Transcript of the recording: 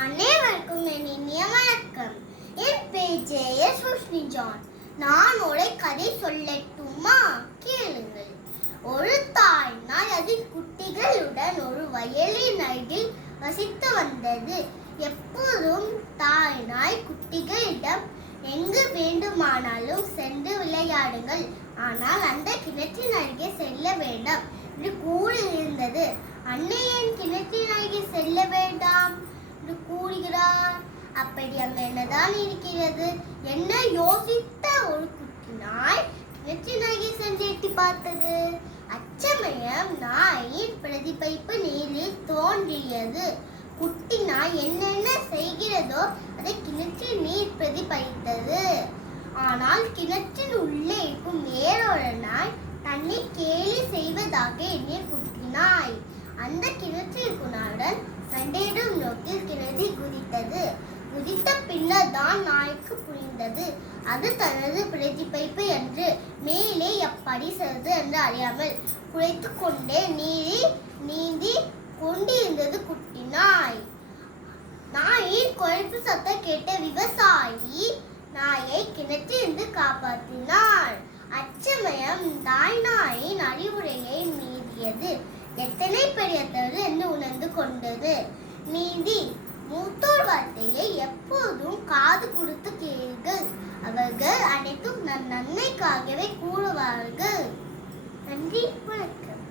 அனைவருக்கும் என் இனிய வணக்கம். என் பேர் ஜே.எஸ். ஜான். நான் ஒரு கதை சொல்லட்டுமா? கேளுங்கள். ஒரு தாய் நாய் அதில் குட்டிகளுடன் ஒரு வயலின் அருகில் வசித்து வந்தது. எப்போதும் தாய் நாய் குட்டிகளிடம் எங்கு வேண்டுமானாலும் சென்று விளையாடுங்கள், ஆனால் அந்த கிணற்றின் அருகே செல்ல வேண்டாம் என்று கூறியிருந்தது. அன்னை ஏன் கிணற்றின் அருகே செல்ல வேண்டாம் என்று கூறுகிறார்? அப்படி அங்கு என்னதான் இருக்கிறது? என்ன யோசித்த ஒரு குட்டி நாய் கிணற்றின் அருகே சென்று எட்டி பார்த்தது. அச்சமயம் நாயின் பிரதிபலிப்பு நீரில் தோன்றியது. குட்டி நாய் என்னென்ன செய்கிறதோ அதை கிணற்றில் நீர் பிரதிபலித்தது. ஆனால் கிணற்றின் உள்ளே இருக்கும் வேறொரு நாய் தன்னை கேலி செய்வதாக எண்ணிய குட்டி நாய் அந்த கிணற்றில் இருக்கும் நாயுடன் சண்டையிடும் நோக்கில் கிணற்றில் குதித்தது. குதித்த பின்னர் தான் நாய்க்கு புரிந்தது அது தனது பிரதிபலிப்பு என்று. மேலே எப்படி செல்வது என்று அறியாமல் குறைத்து கொண்டே நீரில் நீந்தி கொண்டிருந்தது குட்டி நாய். நாயின் குறைப்பு சத்தம் கேட்ட விவசாயி நாயை கிணற்றிலிருந்து காப்பாற்றினார். அச்சமயம் நாயின் அறிவுரையை மீறியது எத்தனை பெரிய தவறு என்று உணர்ந்து கொண்டது. நீதி: மூத்தோர் வார்த்தையை எப்போதும் காது கொடுத்து கேளுங்கள், அவர்கள் அனைத்தும் நன்மைக்காகவே கூறுவார்கள். நன்றி, வணக்கம்.